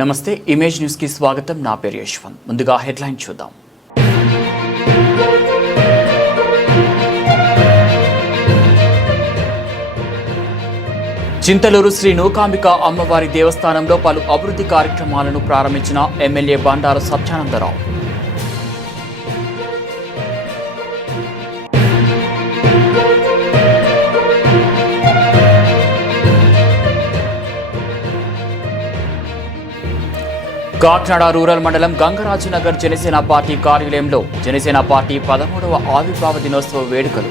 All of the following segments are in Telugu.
నమస్తే ఇమేజ్ న్యూస్ కి స్వాగతం. నా పేరు యశ్వంత్. ముందుగా హెడ్లైన్ చూద్దాం. చింతలూరు శ్రీ నూకాంబిక అమ్మవారి దేవస్థానంలో పలు అభివృద్ధి కార్యక్రమాలను ప్రారంభించిన ఎమ్మెల్యే బండారు సత్యానందరావు. కాకినాడ రూరల్ మండలం గంగరాజనగర్ జనసేన పార్టీ కార్యాలయంలో జనసేన పార్టీ 13వ ఆవిర్భావ దినోత్సవ వేడుకలు.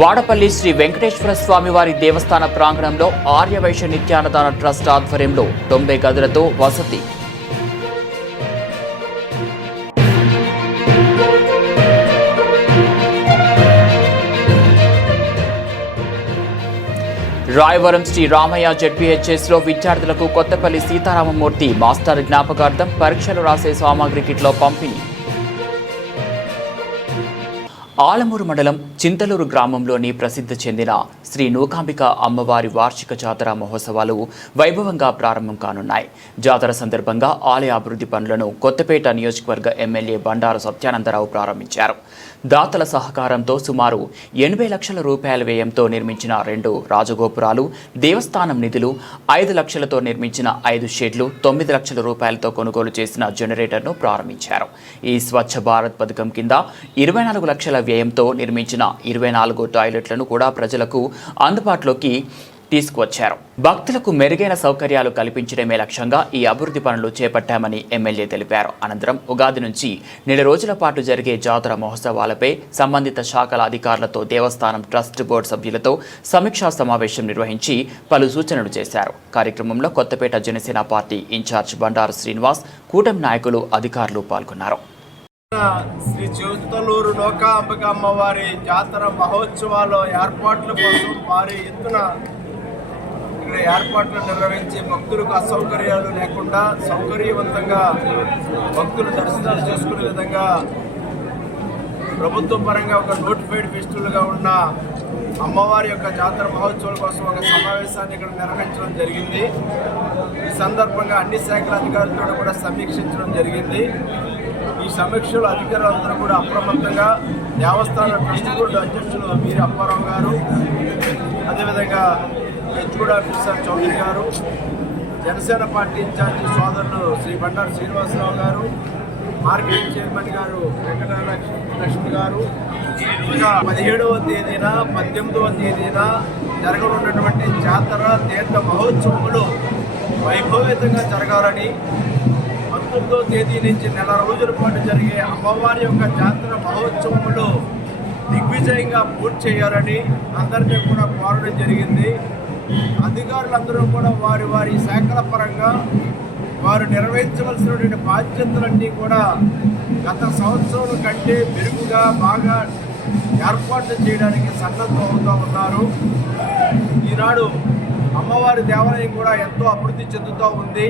వాడపల్లి శ్రీ వెంకటేశ్వర స్వామివారి దేవస్థాన ప్రాంగణంలో ఆర్యవైశ్య నిత్యాన్నదాన ట్రస్ట్ ఆధ్వర్యంలో 90 గదులతో వసతి. రాయవరం శ్రీ రామయ్య జెడ్పీహెచ్ఎస్లో విద్యార్థులకు కొత్తపల్లి సీతారామమూర్తి మాస్టర్ జ్ఞాపకార్థం పరీక్షలు రాసే సామాగ్రి కిట్లో పంపిణీ. ఆలమూరు మండలం చింతలూరు గ్రామంలోని ప్రసిద్ధి చెందిన శ్రీ నూకాంబిక అమ్మవారి వార్షిక జాతర మహోత్సవాలు వైభవంగా ప్రారంభం కానున్నాయి. జాతర సందర్భంగా ఆలయ అభివృద్ధి పనులను కొత్తపేట నియోజకవర్గ ఎమ్మెల్యే బండారు సత్యానందరావు ప్రారంభించారు. దాతల సహకారంతో సుమారు 80 లక్షల రూపాయల వ్యయంతో నిర్మించిన 2 రాజగోపురాలు, దేవస్థానం నిధులు, 5 లక్షలతో నిర్మించిన 5 షెడ్లు, 9 లక్షల రూపాయలతో కొనుగోలు చేసిన జనరేటర్ను ప్రారంభించారు. ఈ స్వచ్ఛ భారత్ పథకం కింద 24 లక్షల వ్యయంతో నిర్మించిన 24 టాయిలెట్లను కూడా ప్రజలకు అందుబాటులోకి తీసుకువచ్చారు. భక్తులకు మెరుగైన సౌకర్యాలు కల్పించడమే లక్ష్యంగా ఈ అభివృద్ధి పనులు చేపట్టామని ఎమ్మెల్యే తెలిపారు. అనంతరం ఉగాది నుంచి 4 రోజుల పాటు జరిగే జాతర మహోత్సవాలపై సంబంధిత శాఖల అధికారులతో దేవస్థానం ట్రస్ట్ బోర్డు సభ్యులతో సమీక్షా సమావేశం నిర్వహించి పలు సూచనలు చేశారు. కార్యక్రమంలో కొత్తపేట జనసేన పార్టీ ఇన్ఛార్జ్ బండారు శ్రీనివాస్, కూటమి నాయకులు, అధికారులు పాల్గొన్నారు. శ్రీ చింతలూరు నూకాంబిక అమ్మవారి జాతర మహోత్సవాల ఏర్పాట్ల కోసం భారీ ఎత్తున ఇక్కడ ఏర్పాట్లు నిర్వహించి భక్తులకు అసౌకర్యాలు లేకుండా సౌకర్యవంతంగా భక్తులు దర్శనాలు చేసుకునే విధంగా ప్రభుత్వ పరంగా ఒక నోటిఫైడ్ ఫెస్టివల్గా ఉన్న అమ్మవారి యొక్క జాతర మహోత్సవాల కోసం ఒక సమావేశాన్ని ఇక్కడ నిర్వహించడం జరిగింది. ఈ సందర్భంగా అన్ని శాఖల అధికారులతో కూడా సమీక్షించడం జరిగింది. ఈ సమీక్షలో అధికారులందరూ కూడా అప్రమత్తంగా దేవస్థాన ట్రస్ట్ బోర్డు అధ్యక్షులు వీరి అప్పారావు గారు, అదేవిధంగా హెచ్ఓడి ఆఫీసర్ చౌదరి గారు, జనసేన పార్టీ ఇన్ఛార్జి సోదరులు శ్రీ బండారు శ్రీనివాసరావు గారు, మార్కెట్ చైర్మన్ గారు వెంకటలక్ష్మి గారు, 17వ తేదీన 18వ తేదీన జరగనున్నటువంటి జాతర తీర్థ మహోత్సవములు వైభవేతంగా జరగాలని, 19వ తేదీ నుంచి 4 రోజుల పాటు జరిగే అమ్మవారి యొక్క జాతర మహోత్సవములు దిగ్విజయంగా పూర్తి చేయాలని అందరినీ కూడా కోరడం జరిగింది. అధికారులందరూ కూడా వారి వారి శాఖల పరంగా వారు నిర్వహించవలసినటువంటి బాధ్యతలన్నీ కూడా గత సంవత్సరం కంటే మెరుగుగా బాగా ఏర్పాట్లు చేయడానికి సన్నద్ధం అవుతూ ఉన్నారు. ఈనాడు అమ్మవారి దేవాలయం కూడా ఎంతో అభివృద్ధి చెందుతూ ఉంది.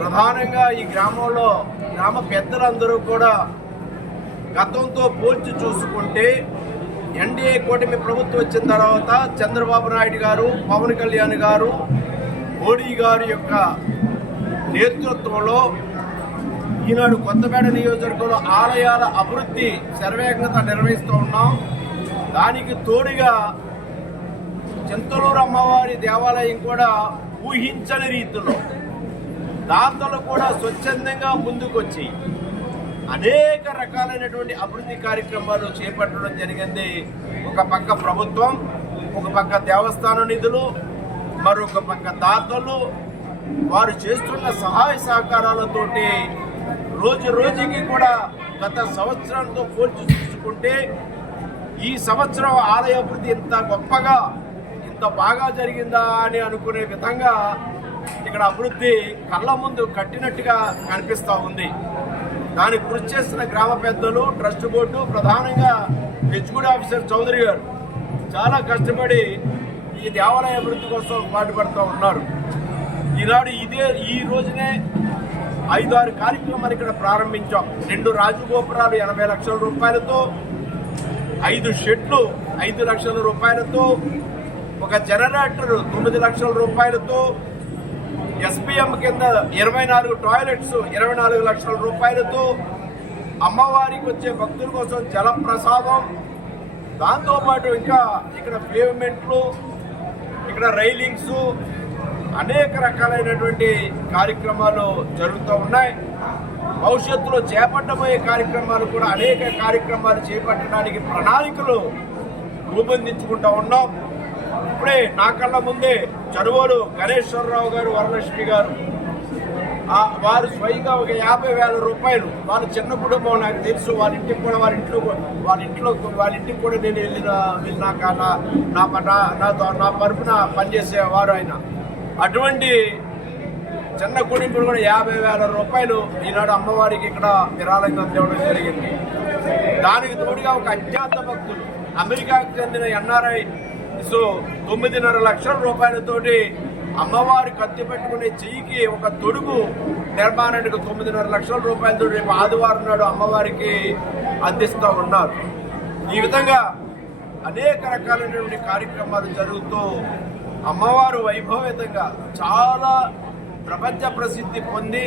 ప్రధానంగా ఈ గ్రామంలో గ్రామ పెద్దలందరూ కూడా గతంతో పోల్చి చూసుకుంటే ఎన్డీఏ కూటమి ప్రభుత్వం వచ్చిన తర్వాత చంద్రబాబు నాయుడు గారు, పవన్ కళ్యాణ్ గారు, మోడీ గారి యొక్క నేతృత్వంలో ఈనాడు కొత్తపేట నియోజకవర్గంలో ఆలయాల అభివృద్ధి శరవేగంగా నిర్వహిస్తూ ఉన్నాం. దానికి తోడుగా చింతలూరు అమ్మవారి దేవాలయం కూడా ఊహించని రీతిలో దాతలు కూడా స్వచ్ఛందంగా ముందుకొచ్చి అనేక రకాలైనటువంటి అభివృద్ధి కార్యక్రమాలు చేపట్టడం జరిగింది. ఒక పక్క ప్రభుత్వం, ఒక పక్క దేవస్థాన నిధులు, మరొక పక్క దాతలు వారు చేస్తున్న సహాయ సహకారాలతోటి రోజు రోజుకి కూడా గత సంవత్సరంతో పోల్చి చూసుకుంటే ఈ సంవత్సరం ఆలయ అభివృద్ధి ఇంత గొప్పగా ఇంత బాగా జరిగిందా అని అనుకునే విధంగా ఇక్కడ అభివృద్ధి కళ్ళ ముందు కట్టినట్టుగా కనిపిస్తూ ఉంది. దానికి కృషి చేస్తున్న గ్రామ పెద్దలు, ట్రస్ట్ బోర్డు, ప్రధానంగా హెచ్ఓడి ఆఫీసర్ చౌదరి గారు చాలా కష్టపడి ఈ దేవాలయ అభివృద్ధి కోసం పాటుపడుతూ ఉన్నారు. ఈనాడు ఈ రోజునే 5-6 కార్యక్రమాలు ఇక్కడ ప్రారంభించాం. 2 రాజగోపురాలు 80 లక్షల రూపాయలతో, 5 షెడ్లు 5 లక్షల రూపాయలతో, ఒక జనరేటర్ 9 లక్షల రూపాయలతో, SPM కింద 24 టాయిలెట్స్ 24 లక్షల రూపాయలతో, అమ్మవారికి వచ్చే భక్తుల కోసం జలప్రసాదం, దాంతోపాటు ఇంకా ఇక్కడ పేవ్మెంట్లు, ఇక్కడ రైలింగ్స్, అనేక రకాలైనటువంటి కార్యక్రమాలు జరుగుతూ ఉన్నాయి. భవిష్యత్తులో చేపట్టబోయే కార్యక్రమాలు కూడా అనేక కార్యక్రమాలు చేపట్టడానికి ప్రణాళికలు రూపొందించుకుంటూ ఉన్నాం. ఇప్పుడే నా కళ్ళ ముందే చరువూరు గణేశ్వరరావు గారు, వరలక్ష్మి గారు, వారు స్వయంగా ఒక 50,000 రూపాయలు, వాళ్ళ చిన్న కుటుంబం నాకు తెలుసు, వాళ్ళ ఇంటికి కూడా వాళ్ళ ఇంటికి కూడా నేను వెళ్ళినాక నా తరపున పనిచేసేవారు ఆయన. అటువంటి చిన్న కుటుంబం కూడా 50,000 రూపాయలు ఈనాడు అమ్మవారికి ఇక్కడ విరాళంగా తేవడం జరిగింది. దానికి తోడుగా ఒక అత్యంత భక్తులు అమెరికాకు చెందిన NRI 9.5 లక్షల రూపాయలతోటి అమ్మవారి కత్తి పెట్టుకునే చెయ్యికి ఒక తొడుగు నిర్మాణానికి 9.5 లక్షల రూపాయలతో రేపు ఆదివారం నాడు అమ్మవారికి అందిస్తూ ఉన్నారు. ఈ విధంగా అనేక రకాలైనటువంటి కార్యక్రమాలు జరుగుతూ అమ్మవారు వైభవేతంగా చాలా ప్రపంచ ప్రసిద్ధి పొంది,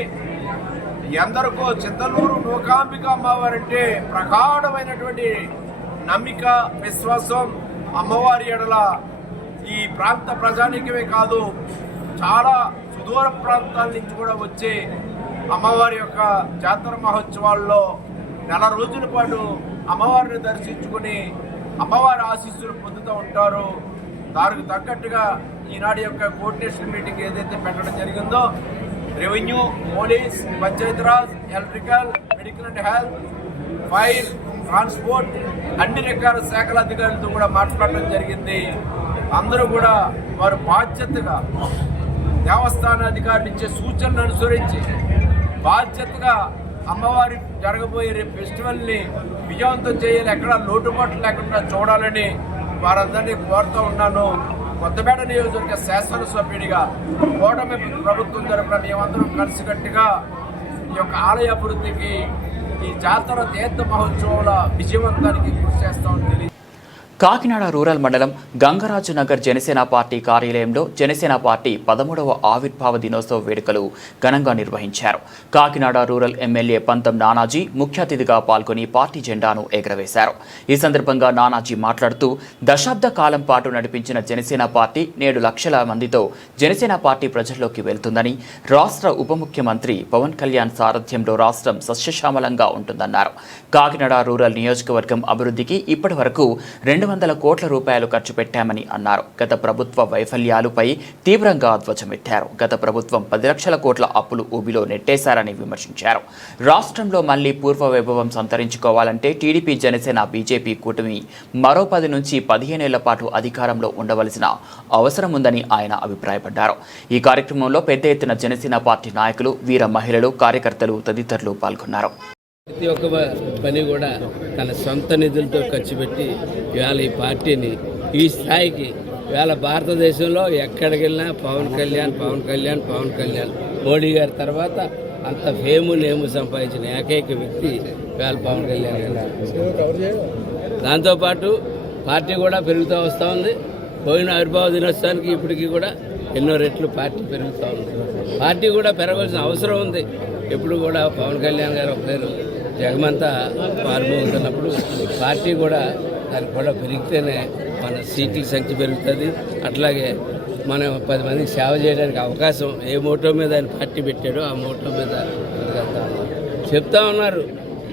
ఎందరికో చింతలూరు నూకాంబిక అమ్మవారంటే ప్రగాఢమైనటువంటి నమ్మిక, విశ్వాసం. అమ్మవారి ఎడల ఈ ప్రాంత ప్రజానీకమే కాదు, చాలా సుదూర ప్రాంతాల నుంచి కూడా వచ్చే అమ్మవారి యొక్క జాతర మహోత్సవాల్లో నెల రోజుల పాటు అమ్మవారిని దర్శించుకుని అమ్మవారి ఆశీస్సులు పొందుతూ ఉంటారు. దానికి తగ్గట్టుగా ఈనాటి యొక్క కోఆర్డినేషన్ మీటింగ్ ఏదైతే పెట్టడం జరిగిందో, revenue, police, Panchayati Raj, electrical, medical and health, fire, transport, అన్ని రకాల శాఖల అధికారులతో కూడా మాట్లాడడం జరిగింది. అందరూ కూడా వారు బాధ్యతగా దేవస్థాన అధికారులు ఇచ్చే సూచనలు అనుసరించి బాధ్యతగా అమ్మవారి జరగబోయే రేపు ఫెస్టివల్ని విజయవంతం చేయాలి, ఎక్కడా లోటుపాట్లు లేకుండా చూడాలని వారందరినీ కోరుతూ ఉన్నాను. కొత్తపేట నియోజకవర్గ శాసనసభ్యుడిగా కూటమి ప్రభుత్వం తరపున మేమందరం కలిసికట్టుగా ఈ యొక్క ఆలయ అభివృద్ధికి, ఈ జాతర తీర్థ మహోత్సవాల విజయవంతానికి కృషి చేస్తామని తెలియదు. కాకినాడ రూరల్ మండలం గంగరాజు నగర్ జనసేన పార్టీ కార్యాలయంలో జనసేన పార్టీ 13వ ఆవిర్భావ దినోత్సవ వేడుకలు ఘనంగా నిర్వహించారు. కాకినాడ రూరల్ ఎమ్మెల్యే పంతం నానాజీ ముఖ్య అతిథిగా పాల్గొని పార్టీ జెండాను ఎగురవేశారు. ఈ సందర్భంగా నానాజీ మాట్లాడుతూ, దశాబ్ద కాలం పాటు నడిపించిన జనసేన పార్టీ నేడు లక్షల మందితో జనసేన పార్టీ ప్రజల్లోకి వెళ్తుందని, రాష్ట్ర ఉప ముఖ్యమంత్రి పవన్ కళ్యాణ్ సారథ్యంలో రాష్ట్రం సస్యశ్యామలంగా ఉంటుందన్నారు. కాకినాడ రూరల్ నియోజకవర్గం అభివృద్ధికి ఇప్పటి వరకు 200 కోట్ల రూపాయలు ఖర్చు పెట్టామని అన్నారు. గత ప్రభుత్వ వైఫల్యాలపై తీవ్రంగా ధ్వజమెత్తారు. గత ప్రభుత్వం 10 లక్షల కోట్ల అప్పులు ఊబిలో నెట్టేశారని విమర్శించారు. రాష్ట్రంలో మళ్లీ పూర్వ వైభవం సంతరించుకోవాలంటే టీడీపీ, జనసేన, బీజేపీ కూటమి మరో 10 నుంచి 15 ఏళ్ల పాటు అధికారంలో ఉండవలసిన అవసరం ఉందని ఆయన అభిప్రాయపడ్డారు. ఈ కార్యక్రమంలో పెద్ద ఎత్తున జనసేన పార్టీ నాయకులు, వీర మహిళలు, కార్యకర్తలు తదితరులు పాల్గొన్నారు. ప్రతి ఒక్క పని కూడా తన సొంత నిధులతో ఖర్చు పెట్టి ఇవాళ ఈ పార్టీని ఈ స్థాయికి, ఇవాళ భారతదేశంలో ఎక్కడికి వెళ్ళినా పవన్ కళ్యాణ్ మోడీ గారి తర్వాత అంత ఫేము నేము సంపాదించిన ఏకైక వ్యక్తి ఇవాళ పవన్ కళ్యాణ్ గారు. దాంతోపాటు పార్టీ కూడా పెరుగుతూ వస్తూ ఉంది. పోయిన ఆవిర్భావ దినోత్సవానికి ఇప్పటికీ కూడా ఎన్నో రెట్లు పార్టీ పెరుగుతూ ఉంది. పార్టీ కూడా పెరగాల్సిన అవసరం ఉంది. ఎప్పుడు కూడా పవన్ కళ్యాణ్ గారు ఒక పేరు జగమంతా పాల్గొతున్నప్పుడు పార్టీ కూడా దానికి కూడా పెరిగితేనే మన సీట్ల సంఖ్య పెరుగుతుంది. అట్లాగే మనం 10 మందికి సేవ చేయడానికి అవకాశం, ఏ మోటో మీద ఆయన పార్టీ పెట్టాడో ఆ మోటో మీద చెప్తా ఉన్నారు.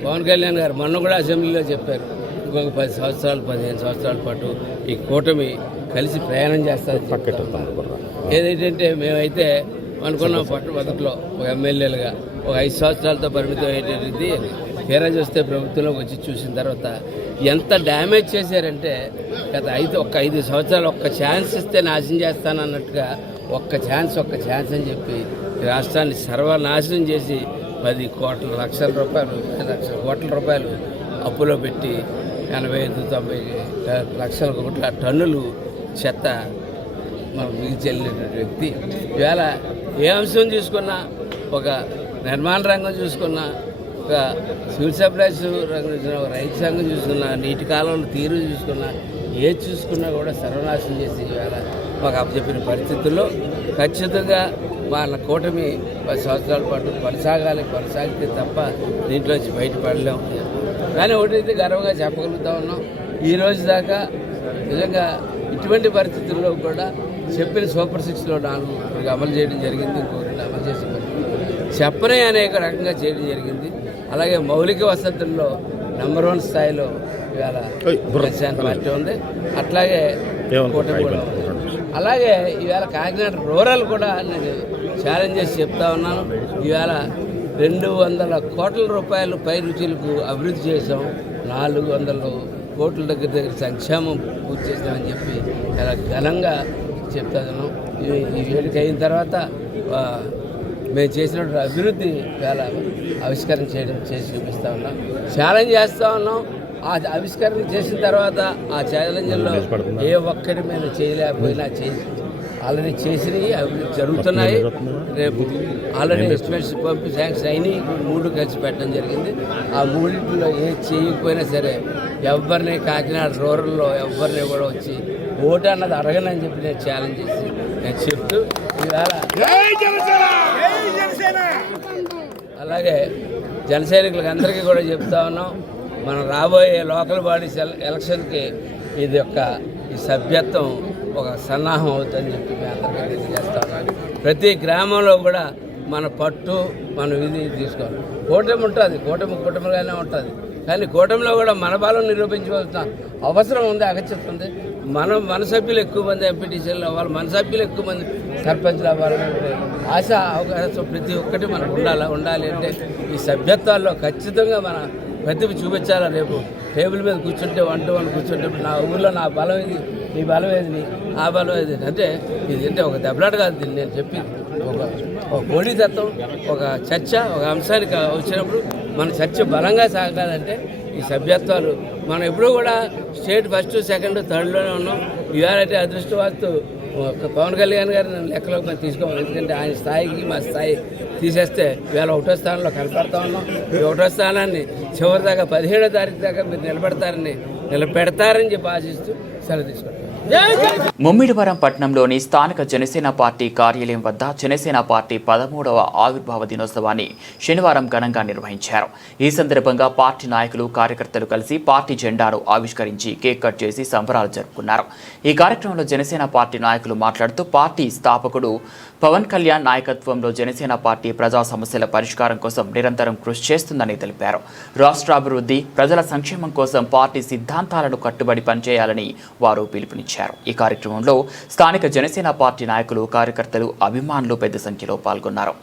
పవన్ కళ్యాణ్ గారు మొన్న కూడా అసెంబ్లీలో చెప్పారు, ఇంకొక 10 సంవత్సరాలు 15 సంవత్సరాల పాటు ఈ కూటమి కలిసి ప్రయాణం చేస్తారు. ఏదైతే మేమైతే అనుకున్నాం పట్టుబతుకులో ఒక ఎమ్మెల్యేలుగా ఒక 5 సంవత్సరాలతో పరిమితం అయ్యేది. తీరా చూస్తే ప్రభుత్వంలోకి వచ్చి చూసిన తర్వాత ఎంత డ్యామేజ్ చేశారంటే, గత 5 సంవత్సరాలు ఒక్క ఛాన్స్ ఇస్తే నాశనం చేస్తానన్నట్టుగా ఒక్క ఛాన్స్ అని చెప్పి రాష్ట్రాన్ని సర్వనాశనం చేసి 10 లక్షల కోట్ల రూపాయలు అప్పులో పెట్టి 85-90 లక్షల కోట్ల టన్నులు చెత్త మనకు మిగిల్చెళ్ళినటువంటి వ్యక్తి. ఇవాళ ఏ అంశం చూసుకున్నా, ఒక నిర్మాణ రంగం చూసుకున్నా, ఒక సివిల్ సప్లైస్ రంగం చూసుకున్నా, ఒక రైతు సంఘం చూసుకున్నా, నీటి కాలంలో తీరు చూసుకున్నా, ఏది చూసుకున్నా కూడా సర్వనాశనం చేసి ఇవాళ మాకు అప్పచెప్పిన పరిస్థితుల్లో ఖచ్చితంగా వాళ్ళ కూటమి 10 సంవత్సరాల పాటు కొనసాగితే తప్ప దీంట్లో వచ్చి బయటపడలేము. కానీ ఒకటైతే గర్వంగా చెప్పగలుగుతా ఉన్నాం, ఈ రోజు దాకా నిజంగా ఇటువంటి పరిస్థితుల్లో కూడా చెప్పిన సూపర్ 6లో 4 అమలు చేయడం జరిగింది, ఇంకో 2 అమలు చేసి చెప్పనే అనేక రకంగా చేయడం జరిగింది. అలాగే మౌలిక వసతుల్లో నెంబర్ 1 స్థాయిలో ఇవాళ జనసేన పార్టీ ఉంది, అట్లాగే కూటమి కూడా ఉంది. అలాగే ఇవాళ కాకినాడ రూరల్ కూడా నేను ఛాలెంజ్ చేసి చెప్తా ఉన్నాను. ఇవాళ 200 కోట్ల రూపాయలు పై రుచులకు అభివృద్ధి చేసాం, 400 కోట్ల దగ్గర సంక్షేమం పూర్తి చేసామని చెప్పి చాలా ఘనంగా చెప్తాను. ఈ వేదిక అయిన తర్వాత మేము చేసినటువంటి అభివృద్ధి చాలా ఆవిష్కరణ చేసి చూపిస్తూ ఉన్నాం, ఛాలెంజ్ చేస్తూ ఉన్నాం. ఆ ఆవిష్కరణ చేసిన తర్వాత ఆ ఛాలెంజ్లో ఏ ఒక్కరి మీద చేయలేకపోయినా ఆల్రెడీ చేసినవి అభివృద్ధి జరుగుతున్నాయి. రేపు ఆల్రెడీ ఎస్టిమేట్స్ పంపి శాంక్షన్ అయినాయి, 3 కలిసి పెట్టడం జరిగింది. ఆ 3లో ఏది చేయకపోయినా సరే ఎవరిని కాకినాడ రూరల్లో ఎవరిని కూడా వచ్చి ఓటు అన్నది అడగనని చెప్పి నేను ఛాలెంజ్ చేసి నేను చెప్తూ ఇవాళ అలాగే జన సైనికులకు అందరికీ కూడా చెప్తా ఉన్నాం, మనం రాబోయే లోకల్ బాడీస్ ఎలక్షన్కి ఇది ఈ సభ్యత్వం ఒక సన్నాహం అవుతుందని చెప్పి మేము అందరికీ తెలియజేస్తా ఉన్నాను. ప్రతి గ్రామంలో కూడా మన పట్టు మన విధి తీసుకోవాలి. కూటమి ఉంటుంది, కూటమిగానే ఉంటుంది, కానీ కూటమిలో కూడా మన బలం నిరూపించుకోవాల్సిన అవసరం ఉంది, అగత్యం ఉంది. మన సభ్యులు ఎక్కువ మంది ఎంపీటీసీలు అవ్వాలి, మన సభ్యులు ఎక్కువ మంది సర్పంచ్లు అవ్వాలని ఆశ అవకాశం ప్రతి ఒక్కటి మనకు ఉండాలి అంటే ఈ సభ్యత్వాల్లో ఖచ్చితంగా మన ప్రతిభ చూపించాలా. రేపు టేబుల్ మీద కూర్చుంటే 1-to-1 కూర్చుంటే నా ఊళ్ళో నా బలం ఇది, నీ బలం ఏది, ఆ బలం ఏది అంటే ఇది అంటే ఒక దెబ్బలాట కాదు. దీన్ని నేను చెప్పింది ఒక పోటీతత్వం, ఒక చర్చ, ఒక అంశానికి వచ్చినప్పుడు మన చర్చ బలంగా సాగాలంటే ఈ సభ్యత్వాలు మనం ఎప్పుడూ కూడా స్టేట్ 1st, 2nd, 3rd ఉన్నాం. ఇవాళ అదృష్టవాస్తు పవన్ కళ్యాణ్ గారు నన్ను లెక్కలోకి మనం తీసుకోవాలి, ఎందుకంటే ఆయన స్థాయికి మా స్థాయి తీసేస్తే ఇవాళ 1వ స్థానంలో కనపడతా ఉన్నాం. ఈ 1వ స్థానాన్ని చివరి దాకా 17వ తారీఖు దాకా మీరు నిలబెడతారని చెప్పి ఆశిస్తూ సెలవు తీసుకుంటాం. ముమ్మిడివరం పట్టణంలోని స్థానిక జనసేన పార్టీ కార్యాలయం వద్ద జనసేన పార్టీ 13వ ఆవిర్భావ దినోత్సవాన్ని శనివారం ఘనంగా నిర్వహించారు. ఈ సందర్భంగా పార్టీ నాయకులు, కార్యకర్తలు కలిసి పార్టీ జెండాను ఆవిష్కరించి కేక్ కట్ చేసి సంబరాలు జరుపుకున్నారు. ఈ కార్యక్రమంలో జనసేన పార్టీ నాయకులు మాట్లాడుతూ పార్టీ స్థాపకుడు పవన్ కళ్యాణ్ నాయకత్వంలో జనసేన పార్టీ ప్రజా సమస్యల పరిష్కారం కోసం నిరంతరం కృషి చేస్తుందని తెలిపారు. రాష్ట్రాభివృద్ధి, ప్రజల సంక్షేమం కోసం పార్టీ సిద్ధాంతాలను కట్టుబడి పనిచేయాలని వారు పిలుపునిచ్చారు. ఈ కార్యక్రమంలో స్థానిక జనసేన పార్టీ నాయకులు, కార్యకర్తలు, అభిమానులు పెద్ద సంఖ్యలో పాల్గొన్నారు.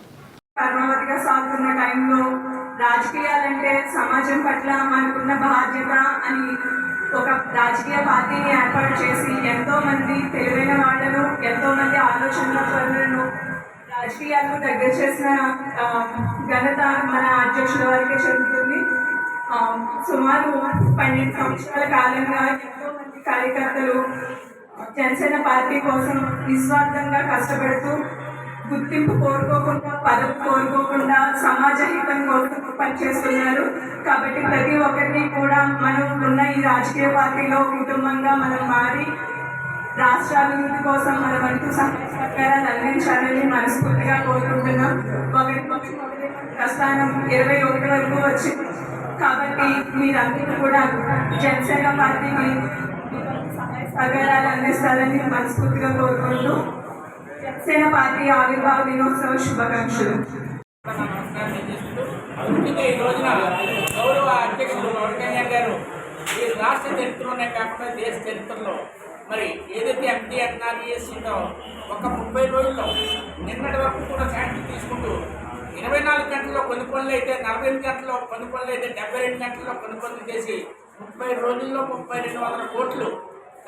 రాజకీయాలంటే సమాజం పట్ల మనకున్న బాధ్యత అని ఒక రాజకీయ పార్టీని ఏర్పాటు చేసి ఎంతో మంది తెలివైన వాళ్ళను, ఎంతో మంది ఆలోచనలను రాజకీయాలకు దగ్గర చేసిన ఘనత మన అధ్యక్షుల వారికే చెందుతుంది. సుమారు 12 సంవత్సరాల కాలంగా ఎంతో మంది కార్యకర్తలు జనసేన పార్టీ కోసం నిస్వార్థంగా కష్టపడుతూ గుర్తింపు కోరుకోకుండా, పదవి కోరుకోకుండా సమాజ హితం కోసం పనిచేస్తున్నారు. కాబట్టి ప్రతి ఒక్కరిని కూడా మనం ఉన్న ఈ రాజకీయ పార్టీలో కుటుంబంగా మనం మారి రాష్ట్రాభివృద్ధి కోసం మన వంతు సహాయ సహకారాలు అందించాలని మనస్ఫూర్తిగా కోరుకుంటున్నాం. ఒకరి ప్రస్థానం 21 వరకు వచ్చింది. కాబట్టి మీరందరూ కూడా జనసేన పార్టీకి సహాయ సహకారాలు అందిస్తారని మనస్ఫూర్తిగా కోరుకుంటూ జనసేన పార్టీ ఆవిర్భావ దినోత్సవ శుభాకాంక్షలు. ఈ రోజున గౌరవ అధ్యక్షుడు పవన్ కళ్యాణ్ గారు ఈ రాష్ట్ర చరిత్రలోనే కాకుండా దేశ చరిత్రలో మరి ఏదైతే MTNREGA ఉందో ఒక 30 రోజుల్లో నిన్నటి వరకు కూడా శాంతి తీసుకుంటూ 24 గంటల్లో కొన్ని పనులు అయితే, 48 గంటల్లో కొన్ని పనులు అయితే, 72 గంటల్లో కొన్ని పనులు చేసి 30 రోజుల్లో 3200 కోట్లు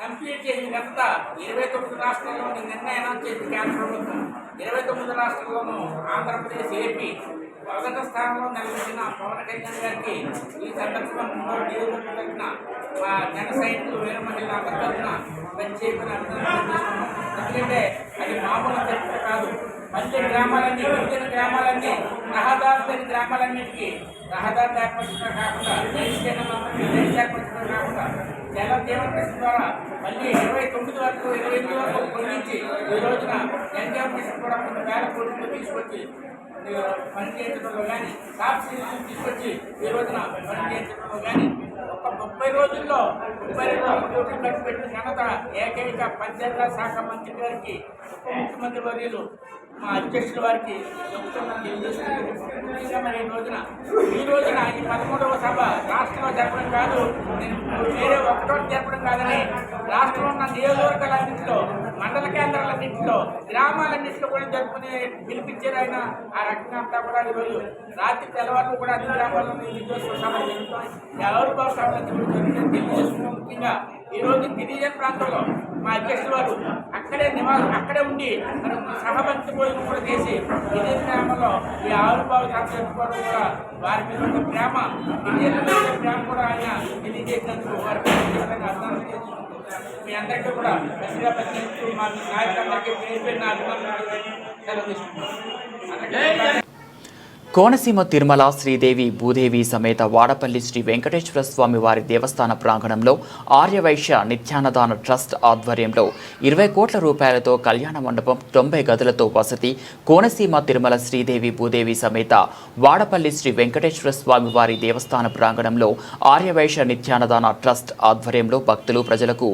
కంప్లీట్ చేసిన ఘనత 29 రాష్ట్రాల్లోని నిన్న అనౌన్స్ చేసిన కేంద్ర ప్రభుత్వం, 29 రాష్ట్రాల్లోనూ ఆంధ్రప్రదేశ్, ఏపీ మొదటి స్థానంలో నిలబెట్టిన పవన్ కళ్యాణ్ గారికి ఈ సందర్భంగా ముందు నియోజకవర్గ మా జన సైనికులు, వీర మహిళలు అందరి తరఫున ప్రత్యేకమైన అభినందనలు చేస్తున్నాం. ఎందుకంటే అది మామూలు చరిత్ర కాదు. మళ్ళీ గ్రామాలన్నీ గిరిజన గ్రామాలన్నీ రహదారి లేని గ్రామాలన్నిటికీ రహదారులు ఏర్పరచడం కాకుండా ఏర్పరచడం కాకుండా జల జీవన మిషన్ ద్వారా మళ్ళీ 29 వరకు 28 వరకు పొందించి ఈ రోజున జల మిషన్ కూడా కొన్ని వేల కోట్లు తీసుకొచ్చి పని చేయించడంలో కానీ సబ్సిడీలు తీసుకొచ్చి ఈ రోజున పని చేయించడంలో కానీ ఒక 30 రోజుల్లో 32 కోట్లు ఖర్చు పెట్టిన ఘనత ఏకైక పంచాయతీరాజ్ శాఖ మంత్రి గారికి ఉప ముఖ్యమంత్రి వర్యులు మా అధ్యక్షుల వారికి ముఖ్యంగా మరి ఈ రోజున ఈ 13వ సభ రాష్ట్రంలో జరపడం కాదు, నేను వేరే ఒకటో జరపడం కాదని రాష్ట్రంలో ఉన్న నియోజకవర్గాలన్నింటిలో మండల కేంద్రాలన్నింటిలో గ్రామాలన్నింటిలో కూడా జరుపుకునే పిలిపించారు ఆయన. ఆ రకంగా అంతా కూడా ఈరోజు రాత్రి తెల్లవారు కూడా అన్ని గ్రామాల్లో విద్యోత్సవ సభలు జరుగుతాయి, ఆవిర్భావ సభలు తెలియజేస్తున్నాం. ముఖ్యంగా ఈరోజు గిరిజన ప్రాంతంలో మా అధ్యక్షుల వారు అక్కడే ఉండి మనం సహభక్తి భోజనం కూడా చేసి గిరిజన గ్రామంలో ఈ ఆవిర్భావ సభ జరుపుకోవడం కూడా వారి మీద ఉన్న ప్రేమ, గిరిజన మీద ప్రేమ కూడా ఆయన తెలియజేసినందుకు వారికి అర్థం చేసుకుంటున్నాం. మీ అందరికీ కూడా పెద్దగా పెద్ద మా నాయకులందరికీ పేరు అభిమానులు సెలవు తీసుకుంటున్నాం. కోనసీమ తిరుమల శ్రీదేవి భూదేవి సమేత వాడపల్లి శ్రీ వెంకటేశ్వర స్వామి వారి దేవస్థాన ప్రాంగణంలో ఆర్యవైశ్య నిత్యాన్నదాన ట్రస్ట్ ఆధ్వర్యంలో 20 కోట్ల రూపాయలతో కళ్యాణ మండపం, 90 గదులతో వసతి, కోనసీమ తిరుమల శ్రీదేవి భూదేవి సమేత వాడపల్లి శ్రీ వెంకటేశ్వర స్వామి వారి దేవస్థాన ప్రాంగణంలో ఆర్యవైశ్య నిత్యాన్నదాన ట్రస్ట్ ఆధ్వర్యంలో భక్తులు, ప్రజలకు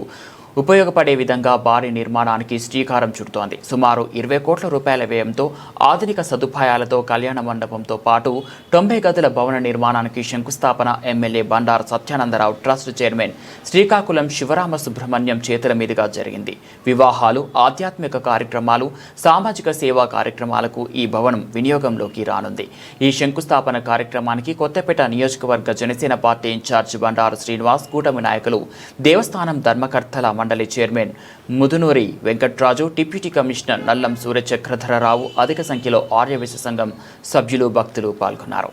ఉపయోగపడే విధంగా భారీ నిర్మాణానికి శ్రీకారం చుడుతోంది. సుమారు 20 కోట్ల రూపాయల వ్యయంతో ఆధునిక సదుపాయాలతో కళ్యాణ మండపంతో పాటు 90 గదుల భవన నిర్మాణానికి శంకుస్థాపన MLA Bandaru Satyananda Rao trust chairman Srikakulam Shivarama Subrahmanyam చేతుల మీదుగా జరిగింది. వివాహాలు, ఆధ్యాత్మిక కార్యక్రమాలు, సామాజిక సేవా కార్యక్రమాలకు ఈ భవనం వినియోగంలోకి రానుంది. ఈ శంకుస్థాపన కార్యక్రమానికి కొత్తపేట నియోజకవర్గ జనసేన పార్టీ ఇన్ఛార్జ్ బండారు శ్రీనివాస్, కూటమి నాయకులు, దేవస్థానం ధర్మకర్తల మండలి chairman Mudunuri Venkatraju, deputy commissioner Nallam Suryachakradhararao, అధిక సంఖ్యలో ఆర్యవైశ్య సంఘం సభ్యులు, భక్తులు పాల్గొన్నారు.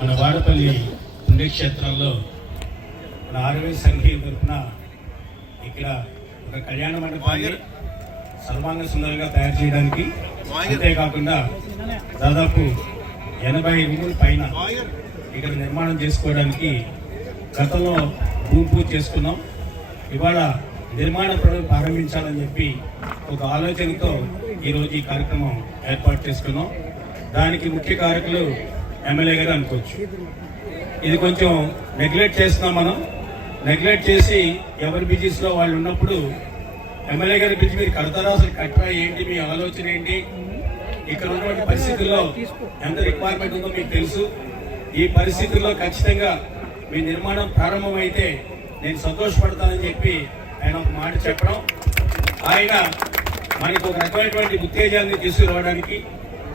మన వాడపల్లి పుణ్యక్షేత్రంలో మన ఆర్యవైశ్య సంఘం తరఫున ఇక్కడ ఒక కళ్యాణ మండపాన్ని సర్వాంగ సుందరంగా తయారు చేయడానికి, అంతేకాకుండా దాదాపు 80 రూముల పైన ఇక్కడ నిర్మాణం చేసుకోవడానికి గతంలో భూమి పూజ చేసుకున్నాం. ఇవాళ నిర్మాణ పనులు ప్రారంభించాలని చెప్పి ఒక ఆలోచనతో ఈరోజు ఈ కార్యక్రమం ఏర్పాటు చేసుకున్నాం. దానికి ముఖ్య కారకులు ఎమ్మెల్యే గారు అనుకోవచ్చు. ఇది కొంచెం నెగ్లెక్ట్ చేస్తున్నాం. మనం నెగ్లెక్ట్ చేసి ఎవరి బిజీస్లో వాళ్ళు ఉన్నప్పుడు ఎమ్మెల్యే గారి బిజీ మీరు కడతారా, అసలు కట్టరా, ఏంటి మీ ఆలోచన ఏంటి, ఇక్కడ ఉన్నటువంటి పరిస్థితుల్లో ఎంత రిక్వైర్మెంట్ ఉందో మీకు తెలుసు. ఈ పరిస్థితుల్లో ఖచ్చితంగా మీ నిర్మాణం ప్రారంభమైతే నేను సంతోషపడతానని చెప్పి ఆయన ఒక మాట చెప్పడం, ఆయన మనకు ఒక రకమైనటువంటి ఉత్తేజాన్ని తీసుకురావడానికి,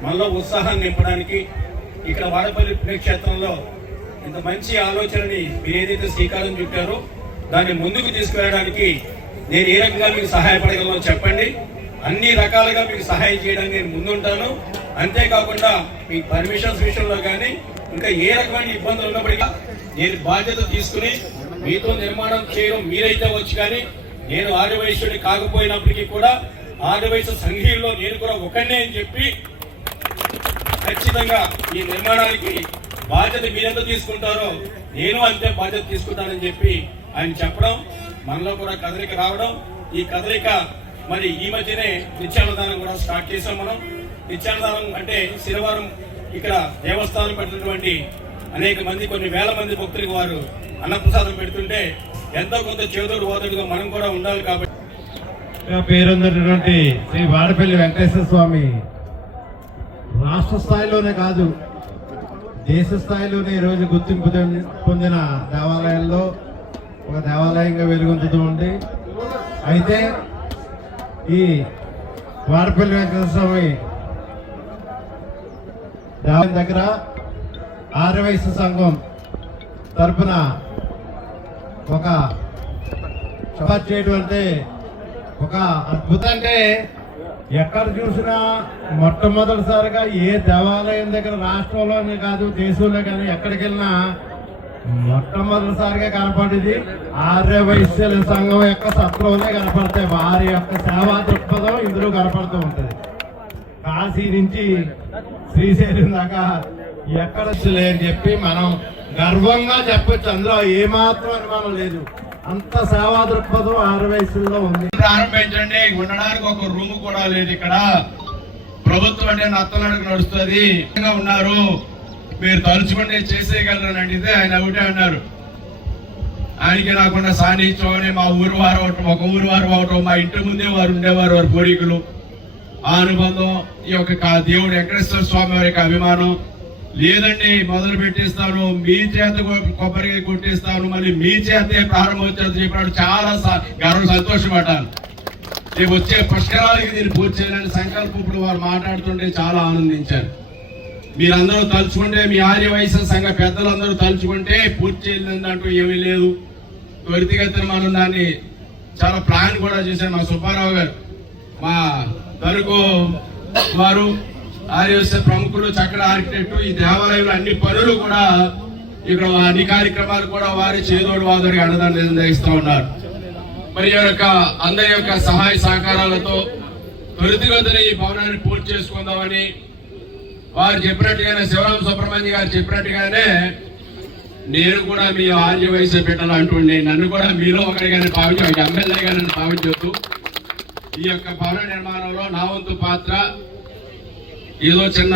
మనలో ఉత్సాహాన్ని నింపడానికి, ఇక్కడ వాడపల్లి పుణ్యక్షేత్రంలో ఇంత మంచి ఆలోచనని మీరు ఏదైతే శ్రీకారం చుట్టారో దాన్ని ముందుకు తీసుకువెళ్ళడానికి నేను ఏ రకంగా మీకు సహాయపడగలను చెప్పండి. అన్ని రకాలుగా మీకు సహాయం చేయడానికి నేను ముందుంటాను. అంతేకాకుండా మీ పర్మిషన్స్ విషయంలో కానీ ఇంకా ఏ రకమైన ఇబ్బందులు ఉన్నప్పటికీ నేను బాధ్యత తీసుకుని మీతో నిర్మాణం చేయడం మీరైతే వచ్చి, కానీ నేను ఆర్యవైశ్యుడి కాకపోయినప్పటికీ కూడా ఆర్యవైశ్య సంఘీయుల్లో నేను కూడా ఒకనే అని చెప్పి ఖచ్చితంగా ఈ నిర్మాణానికి బాధ్యత మీరెంత తీసుకుంటారో నేను అంతే బాధ్యత తీసుకుంటానని చెప్పి ఆయన చెప్పడం, మనలో కూడా కదలిక రావడం. ఈ కదలిక మరి ఈ మధ్యనే నిత్యాన్నదానం కూడా స్టార్ట్ చేసాం. మనం నిత్యాన్నదానం అంటే శనివారం ఇక్కడ దేవస్థానం పెట్టినటువంటి అనేక మంది, కొన్ని వేల మంది భక్తులకు వారు అన్నప్రసాదం పెడుతుంటే ఎంతో కొంత చేదోడు ఓదడుగా మనం కూడా ఉండాలి. కాబట్టి పేరొందినటువంటి శ్రీ వాడపల్లి వెంకటేశ్వర స్వామి రాష్ట్ర స్థాయిలోనే కాదు, దేశ స్థాయిలోనే ఈరోజు గుర్తింపు పొందిన దేవాలయాల్లో ఒక దేవాలయంగా వెలుగొందుతూ ఉంది. అయితే ఈ వాడపల్లి వెంకటేశ్వర స్వామి దేవాలయం దగ్గర ఆర్యవైశ్య సంఘం తరఫున ఒక సభ చేయడం అంటే ఒక అద్భుతం. అంటే ఎక్కడ చూసినా మొట్టమొదటిసారిగా ఏ దేవాలయం దగ్గర రాష్ట్రంలోనే కాదు దేశంలో కానీ ఎక్కడికి వెళ్ళినా మొట్టమొదటిసారిగా కనపడేది ఆర్యవైశ్యుల సంఘం యొక్క సత్రంలో కనపడతాయి. వారి యొక్క సేవా దృక్పథం ఇందులో కనపడుతూ ఉంటుంది. కాశీ నుంచి శ్రీశైలం దాకా ఎక్కడ లేని చెప్పి మనం గర్వంగా చెప్పొచ్చు. అందులో ఏమాత్రం అనుమానం లేదు. అంత సేవా దృక్పథం ఆర్యవైశ్యుల్లో ఉంది. ప్రారంభించండి. ఉండడానికి ఒక రూమ్ కూడా లేదు ఇక్కడ. ప్రభుత్వం అంటే నత్తనడుగు నడుస్తుంది ఉన్నారు. మీరు తలుచుకుంటే చేసేయగలరని అడిగితే ఆయన ఒకటే అన్నారు, ఆయనకి నాకున్న సాన్నిధ్యం అని మా ఊరు వారు అవటం, ఒక ఊరు వారు అవటం, మా ఇంటి ముందే వారు ఉండేవారు, వారి పూర్వీకులు. ఆ అనుబంధం, ఈ యొక్క దేవుడు వెంకటేశ్వర స్వామి వారి యొక్క అభిమానం లేదండి. మొదలు పెట్టేస్తాను, మీ చేత కొబ్బరికాయ కొట్టేస్తాను, మళ్ళీ మీ చేతే ప్రారంభోత్సవం చెప్పినప్పుడు చాలా సంతోషపడ్డాను. రేపు వచ్చే పుష్కరాలకి దీన్ని పూర్తి చేయాలని సంకల్పం ఇప్పుడు వారు మాట్లాడుతుంటే చాలా ఆనందించారు. మీరందరూ తలుచుకుంటే, మీ ఆర్యవైశ్య సంఘ పెద్దలందరూ తలుచుకుంటే పూర్తి చేయలేదంటూ ఏమీ లేదు. త్వరితగతిన మనం దాన్ని చాలా ప్లాన్ కూడా చేశారు. మా సుబ్బారావు గారు, మా తణుకు వారు ఆర్యవైశ్య ప్రముఖులు, చక్కటి ఆర్కిటెక్ట్. ఈ దేవాలయంలో అన్ని పనులు కూడా ఇక్కడ అన్ని కార్యక్రమాలు కూడా వారి చేదోడు వాదోడికి అన్నదాన్ని నిర్ణయిస్తూ ఉన్నారు. మరి యొక్క అందరి యొక్క సహాయ సహకారాలతో త్వరితగతిన ఈ భవనాన్ని పూర్తి చేసుకుందామని వారు చెప్పినట్టుగానే, శివరామ సుబ్రహ్మణ్య గారు చెప్పినట్టుగానే నేను కూడా మీ ఆర్యవైశ్య బిడ్డలు అంటుండే, నన్ను కూడా మీలో ఒకరిగానే భావించు, ఎమ్మెల్యేగా నన్ను భావించొద్దు. ఈ యొక్క భవన నిర్మాణంలో నా వంతు పాత్ర ఏదో చిన్న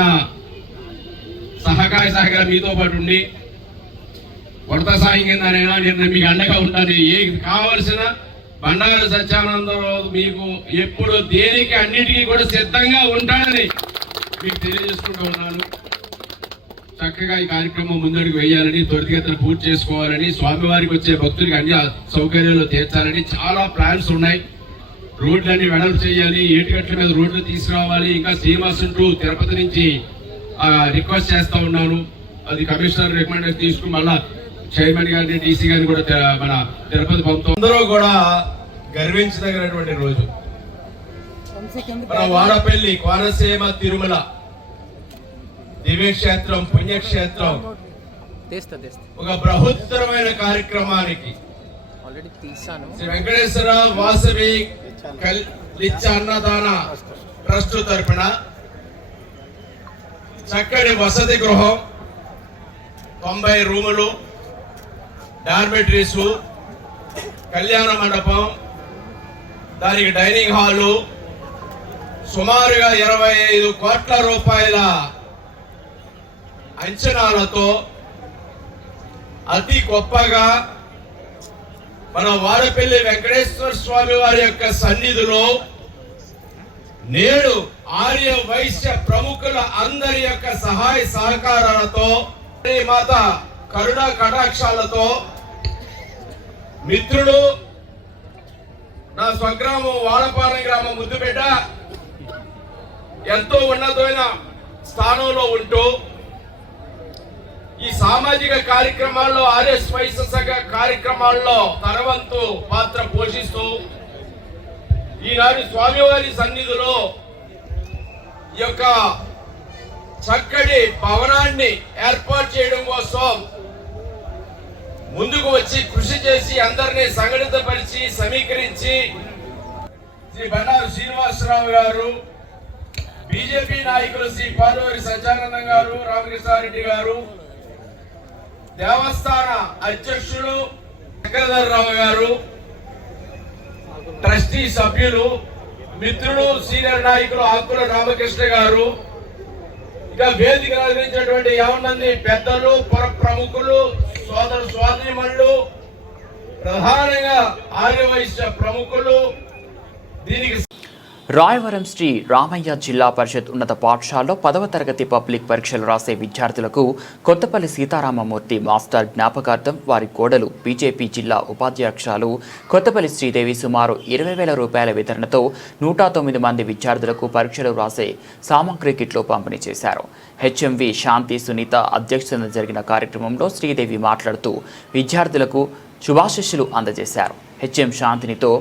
సహకారం మీతో పాటు ఉండి కొరత సాయం కిందనైనా నేను మీకు అండగా ఉంటాను. ఏ కావలసిన బండారు సత్యానందరావు మీకు ఎప్పుడు దేనికి అన్నిటికీ కూడా సిద్ధంగా ఉంటానని మీకు తెలియజేసుకుంటూ ఉన్నాను. చక్కగా ఈ కార్యక్రమం ముందడుగు వేయాలని, త్వరితగతిన పూర్తి చేసుకోవాలని, స్వామివారికి వచ్చే భక్తులకి అన్ని సౌకర్యాలు తీర్చాలని చాలా ప్లాన్స్ ఉన్నాయి. రోడ్లన్నీ వెడల్పు చేయాలి, ఏటుగట్ల మీద రోడ్లు తీసుకురావాలి. ఇంకా శ్రీనివాసం టు తిరుపతి నుంచి రిక్వెస్ట్ చేస్తా ఉన్నాను. అది కమిషనర్ రికమెండేషన్ తీసుకుని మళ్ళా చైర్మన్ గారిని, డీసీ గారిని కూడా మన తిరుపతి పంపుతాం. అందరూ కూడా గర్వించదగినటువంటి రోజు. మన వాడపల్లి కోనసీమ తిరుమల దివ్యక్షేత్రం, పుణ్యక్షేత్రం ఒక బృహత్తరమైన కార్యక్రమానికి శ్రీ వెంకటేశ్వర వాసవి నిత్య అన్నదాన ట్రస్ట్ తరపున చక్కటి వసతి గృహం, 90 రూములు, డార్మెటరీస్, కళ్యాణ మండపం, దానికి డైనింగ్ హాలు, సుమారుగా 25 కోట్ల రూపాయల అంచనాలతో అతి గొప్పగా మన వాడపల్లి వెంకటేశ్వర స్వామి వారి యొక్క సన్నిధిలో నేడు ఆర్య వైశ్య ప్రముఖుల అందరి యొక్క సహాయ సహకారాలతో, మాత కరుణా కటాక్షాలతో, మిత్రుడు నా స్వగ్రామం వాడపాలెం గ్రామం ముద్దుబిడ్డ ఎంతో ఉన్నతమైన స్థానంలో ఉంటూ ఈ సామాజిక కార్యక్రమాల్లో, ఆర్యవైశ్య సంఘ కార్యక్రమాల్లో తన వంతు పాత్ర పోషిస్తూ ఈనాడు స్వామివారి సన్నిధిలో ఈ యొక్క చక్కటి భవనాన్ని ఏర్పాటు చేయడం కోసం ముందుకు వచ్చి కృషి చేసి అందరినీ సంఘటితపరిచి సమీకరించి శ్రీ బండారు శ్రీనివాసరావు గారు, బీజేపీ నాయకులు శ్రీ పాలూరి సత్యానందం గారు, రామకృష్ణారెడ్డి గారు, దేవస్థాన అధ్యక్షులు చక్రధరరావు గారు, ట్రస్టీ సభ్యులు, మిత్రులు, సీనియర్ నాయకులు ఆకుల రామకృష్ణ గారు, ఇక వేదిక నిర్వహించినటువంటి 50 మంది పెద్దలు, ప్రముఖులు, సోదరీమణులు, ప్రధానంగా ఆర్యవైశ్య ప్రముఖులు, దీనికి రాయవరం శ్రీ రామయ్య జిల్లా పరిషత్ ఉన్నత పాఠశాలలో 10వ తరగతి పబ్లిక్ పరీక్షలు రాసే విద్యార్థులకు కొత్తపల్లి సీతారామమూర్తి మాస్టర్ జ్ఞాపకార్థం వారి కోడలు బీజేపీ జిల్లా ఉపాధ్యక్షురాలు కొత్తపల్లి శ్రీదేవి సుమారు 20,000 రూపాయల వితరణతో 109 మంది విద్యార్థులకు పరీక్షలు రాసే సామగ్రి కిట్లు పంపిణీ చేశారు. హెచ్ఎంవి శాంతి సునీత అధ్యక్షతన జరిగిన కార్యక్రమంలో శ్రీదేవి మాట్లాడుతూ విద్యార్థులకు శుభాశీస్సులు అందజేశారు. హెచ్ఎం శాంతినితో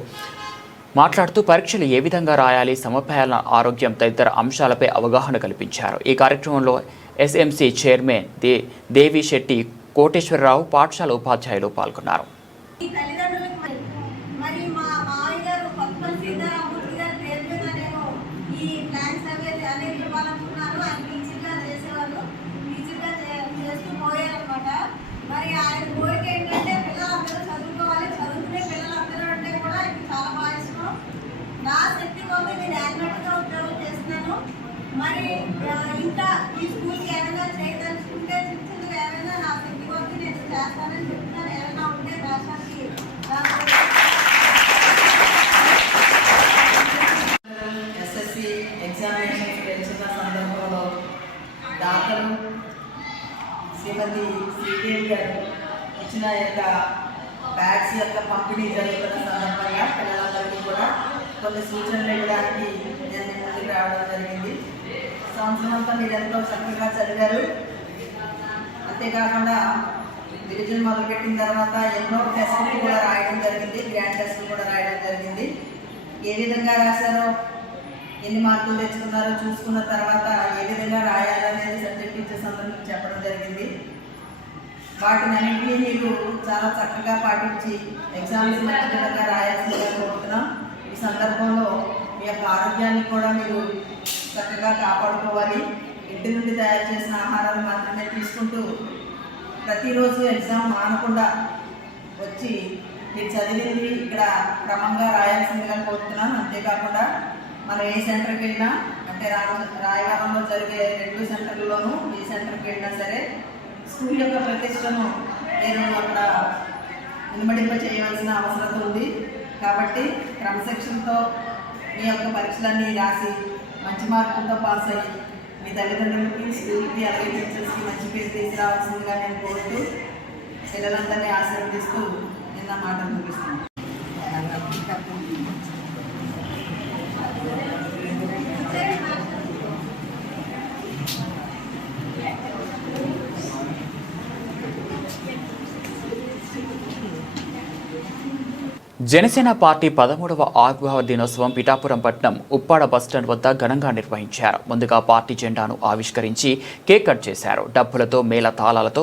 మాట్లాడుతూ పరీక్షలు ఏ విధంగా రాయాలి, సమపాలన, ఆరోగ్యం తదితర అంశాలపై అవగాహన కల్పించారు. ఈ కార్యక్రమంలో ఎస్ఎంసీ చైర్మన్ దేవి శెట్టి కోటేశ్వరరావు, పాఠశాల ఉపాధ్యాయులు పాల్గొన్నారు. మరి మా మామయ్య గారు కొత్తపల్లి సీతారామమూర్తి గారి పేరు మీద నేను ఈ ఈ ప్లాన్స్ అనే ఇవ్వాలనుకున్నాను. ఆయన టీచర్గా చేసేవాళ్ళు, టీచర్గా చేస్తూ పోయారనమాట. మరి ఆయన కోరిక ఏంటంటే పిల్లలందరూ చదువుకోవాలి, చదువుకునే పిల్లలందరూ అంటే కూడా ఆయనకి చాలా బాగా ఇష్టం. నా శక్తి కొద్ది నేను యాక్టివ్గా ఉద్యోగం చేస్తున్నాను. మరి ఇంకా ఈ స్కూల్కి ఏమైనా చేయదలుచుకుంటే చిన్న ఏమైనా నా శక్తి కొద్ది నేను చేస్తానని చెప్తున్నాను. ఏమైనా ఉంటే రాష్ట్రానికి ఎస్ఎస్సి ఎగ్జామినేషన్స్ గెలిచిన సందర్భంలో దాతలు శ్రీమతి శ్రీదేవి గారు ఇచ్చిన యొక్క బ్యాగ్స్ యొక్క పంపిణీ జరుగుతున్న సందర్భంగా పిల్లలందరికీ కూడా కొన్ని సూచనలు ఇవ్వడానికి నేను ముందుకు రావడం జరిగింది. సంవత్సరం అంతా మీరు ఎంతో చక్కగా చదివారు. అంతేకాకుండా డివిజన్ మొదలుపెట్టిన తర్వాత ఎన్నో టెస్టులు కూడా రాయడం జరిగింది, గ్రాండ్ టెస్టులు కూడా రాయడం జరిగింది. ఏ విధంగా రాశారో, ఎన్ని మార్కులు తెచ్చుకున్నారో చూసుకున్న తర్వాత ఏ విధంగా రాయాలనేది సబ్జెక్ట్ టీచర్స్ అందరికీ చెప్పడం జరిగింది. వాటిని అన్నింటినీ మీరు చాలా చక్కగా పాటించి ఎగ్జామ్స్ మంచి విధంగా రాయాల్సిందిగా కోరుతున్నాం. ఈ సందర్భంలో మీ యొక్క ఆరోగ్యాన్ని కూడా మీరు చక్కగా కాపాడుకోవాలి. ఇంటి నుండి తయారు చేసిన ఆహారాలు మాత్రమే తీసుకుంటూ ప్రతిరోజు ఎగ్జామ్ మానకుండా వచ్చి మీరు చదివింది ఇక్కడ క్రమంగా రాయాల్సిందిగా కోరుతున్నాను. అంతేకాకుండా మనం ఏ సెంటర్కి వెళ్ళినా, అంటే రాయవరంలో జరిగే 2 సెంటర్లలోనూ ఏ సెంటర్కి వెళ్ళినా సరే స్కూల్ యొక్క ప్రతిష్టను నేను అక్కడ నిలబడింప చేయవలసిన అవసరం ఉంది. కాబట్టి క్రమశిక్షణతో మీ యొక్క పరీక్షలన్నీ రాసి మంచి మార్కులతో పాస్ అయ్యి మీ తల్లిదండ్రులకి, స్కూల్కి, అలాగే టీచర్స్కి మంచి పేరు తీసుకురావాల్సిందిగా నేను కోరుతూ పిల్లలందరినీ ఆశీర్వదిస్తూ నిన్న మాటలు ముగిస్తున్నాను. జనసేన పార్టీ 13వ ఆవిర్భావ దినోత్సవం పిఠాపురం పట్టణం ఉప్పాడ బస్టాండ్ వద్ద ఘనంగా నిర్వహించారు. ముందుగా పార్టీ జెండాను ఆవిష్కరించి కేక్ కట్ చేశారు. డబ్బులతో, మేళ తాళాలతో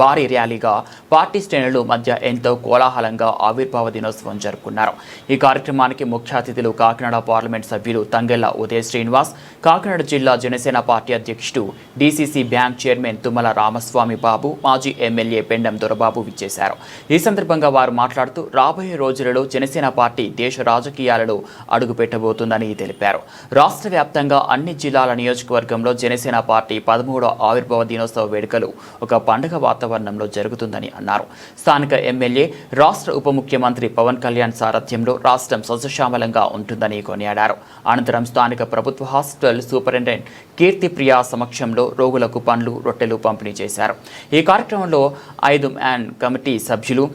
భారీ ర్యాలీగా పార్టీ శ్రేణుల మధ్య ఎంతో కోలాహలంగా ఆవిర్భావ దినోత్సవం జరుపుకున్నారు. ఈ కార్యక్రమానికి ముఖ్య అతిథులు కాకినాడ పార్లమెంట్ సభ్యులు తంగెళ్ల ఉదయ్ శ్రీనివాస్, కాకినాడ జిల్లా జనసేన పార్టీ అధ్యక్షుడు DCC bank chairman Thummala Ramaswamy Babu, మాజీ ఎమ్మెల్యే పెండం దొరబాబు విచ్చేశారు. ఈ సందర్భంగా వారు మాట్లాడుతూ రాబోయే రోజులలో జనసేన పార్టీ దేశ రాజకీయాలలో అడుగు పెట్టబోతుందని తెలిపారు. రాష్ట్ర వ్యాప్తంగా అన్ని జిల్లాల నియోజకవర్గంలో జనసేన పార్టీ 13వ ఆవిర్భావ దినోత్సవ వేడుకలు ఒక పండుగ వాతావరణంలో జరుగుతుందని అన్నారు. స్థానిక ఎమ్మెల్యే, రాష్ట్ర ఉప ముఖ్యమంత్రి పవన్ కళ్యాణ్ సారథ్యంలో రాష్ట్రం సస్యశ్యామలంగా ఉంటుందని కొనియాడారు. అనంతరం స్థానిక ప్రభుత్వ హాస్పిటల్ సూపరింటెండెంట్ కీర్తిప్రియ సమక్షంలో రోగులకు పండ్లు, రొట్టెలు పంపిణీ చేశారు. ఈ కార్యక్రమంలో 5 మ్యాన్ కమిటీ సభ్యులు